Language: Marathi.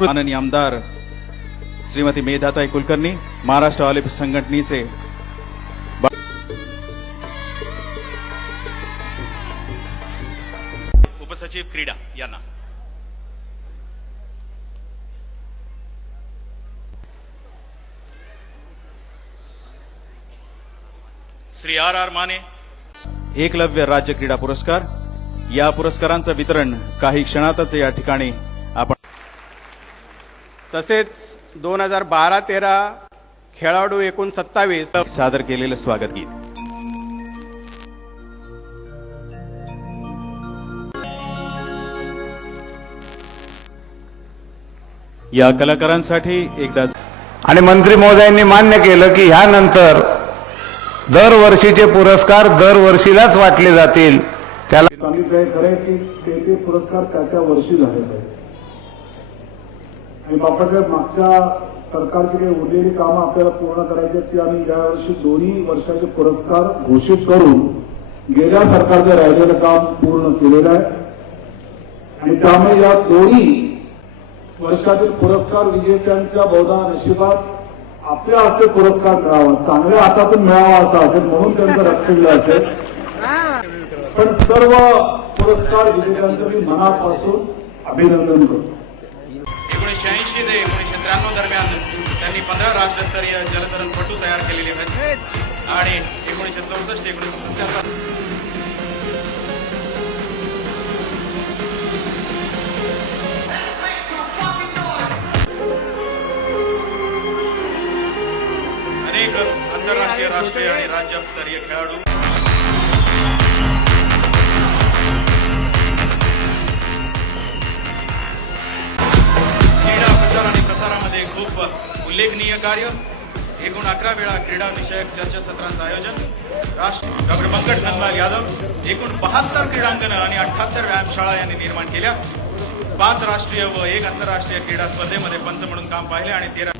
माननीय आमदार श्रीमती मेधाताई कुलकर्णी महाराष्ट्र ऑलिम्पिक संघटनेचे उपसचिव क्रीडा यांना. Shri R R Mane. Eklavya राज्य क्रीडा पुरस्कार. या पुरस्कारांचं वितरण काही क्षणातच या ठिकाणी तसेच दोन हजार बारा तेरा खेळाडू एकूण सत्तावीस सादर केलेलं स्वागत गीत. या कलाकारांसाठी एकदा आणि मंत्री महोदयांनी मान्य केलं की ह्यानंतर दरवर्षीचे पुरस्कार दरवर्षीलाच वाटले जातील. त्याला सांगितलंय खरंय की ते ते पुरस्कार त्या त्या वर्षी झाले पाहिजे आणि बाप्पासाहेब मागच्या सरकारची काही उरलेली कामं आपल्याला पूर्ण करायची आहेत ती आम्ही यावर्षी दोन्ही वर्षाचे पुरस्कार घोषित करून गेल्या सरकारचं राहिलेलं काम पूर्ण केलेलं आहे. आणि त्यामुळे या दोन्ही वर्षातील पुरस्कार विजेत्यांच्या बहुधा नशिबात आपल्या हस्ते पुरस्कार मिळावा चांगल्या हातातून मिळावा असा असेल म्हणून त्यांचं रक्तविलं असेल. पण सर्व पुरस्कार विजेत्यांचं मी मनापासून अभिनंदन करतो. शहाऐंशी ऐंशी ते एकोणीसशे त्र्याण्णव दरम्यान त्यांनी पंधरा राष्ट्रस्तरीय जलतरणपटू तयार केलेले आहेत. आणि एकोणीसशे चौसष्ट ते एकोणीसशे सत्याहत्तर अनेक आंतरराष्ट्रीय राष्ट्रीय आणि राज्यस्तरीय खेळाडू त्यांचे खूप उल्लेखनीय कार्य. एकूण अकरा वेळा क्रीडा विषयक चर्चासत्रांचं आयोजन. राष्ट्र डॉक्टर पंकज नंदलाल यादव एकूण बहात्तर क्रीडांगणं आणि अठ्ठाहत्तर व्यायामशाळा यांनी निर्माण केल्या. पाच राष्ट्रीय व एक आंतरराष्ट्रीय क्रीडा स्पर्धेमध्ये पंच म्हणून काम पाहिले आणि तेरा